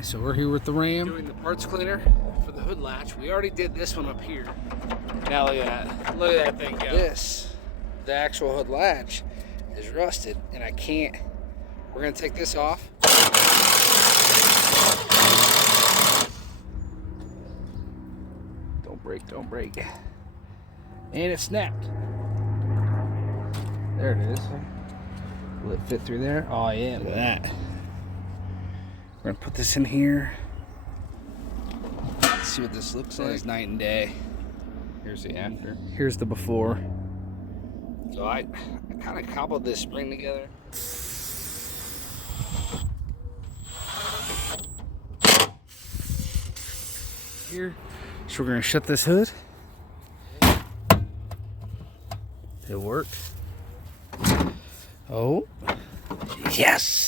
Okay, so we're here with the Ram doing the parts cleaner for the hood latch. We already did this one up here. Now look at that. Look at that thing go. This, the actual hood latch, is rusted, and I can't. We're gonna take this off. Don't break, don't break. And it snapped. There it is. Will it fit through there? Oh yeah, look at that. We're gonna put this in here. Let's see what this looks like. It's night and day. Here's the after. Here's the before. So I kind of cobbled this spring together. Here. So we're gonna shut this hood. It worked. Oh, yes.